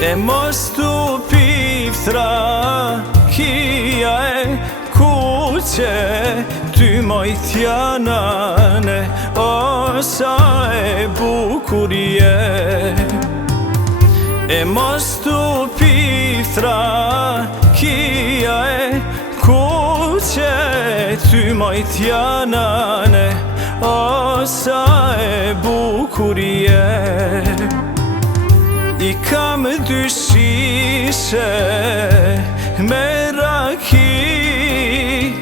E mos tu piftra kia e kuqe ty mojtjanane o sa e bukurie. E mos tu piftra kia e kuqe ty mojtjanane o sa e bukurie. I kam dy shishe me raki,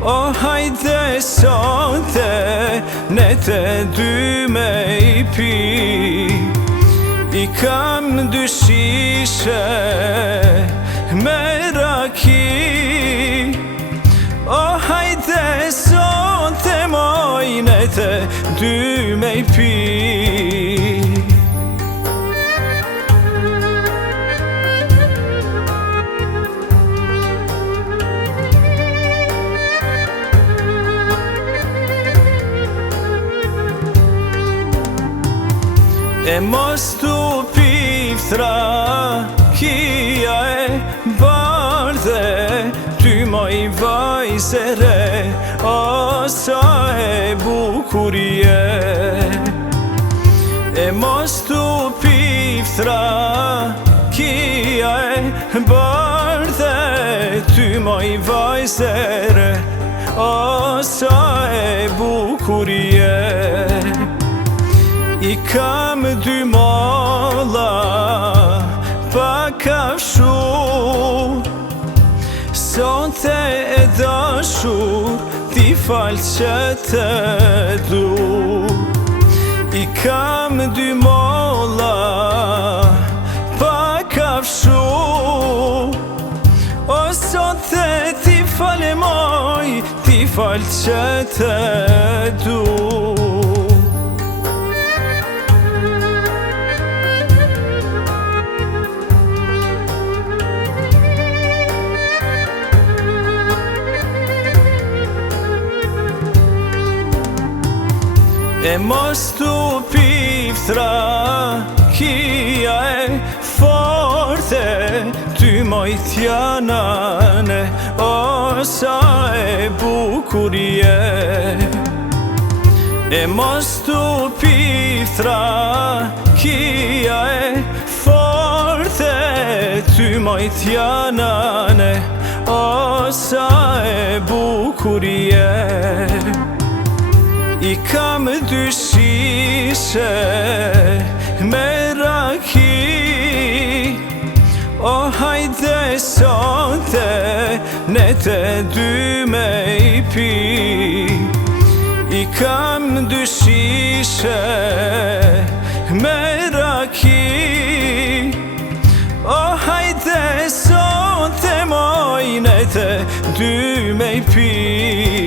o hajde sonte ne te dy me I pi. I kam dy shishe me raki, o hajde sonte moj ne te dy me pi. E mos tu piftra kia e bardhe ty moj vajzere o sa e bukurie. E mos tu piftra kia e bardhe ty moj vajzere o sa e bukurie. I kam dy molla pa kafshu, sonte e dashur ti fal që të du. I kam dy molla pa kafshu, o sonte ti fal e moj ti fal që të du. E mos tu piftra kia e forte ty mojtjanane o sa e bukurie. E mos tu piftra kia e forte ty mojtjanane o sa e bukurie. I kam dy shishe me raki, o hajde sonte ne te dy me I pi. I kam dy shishe me raki, o hajde sonte moj ne te dy me I pi.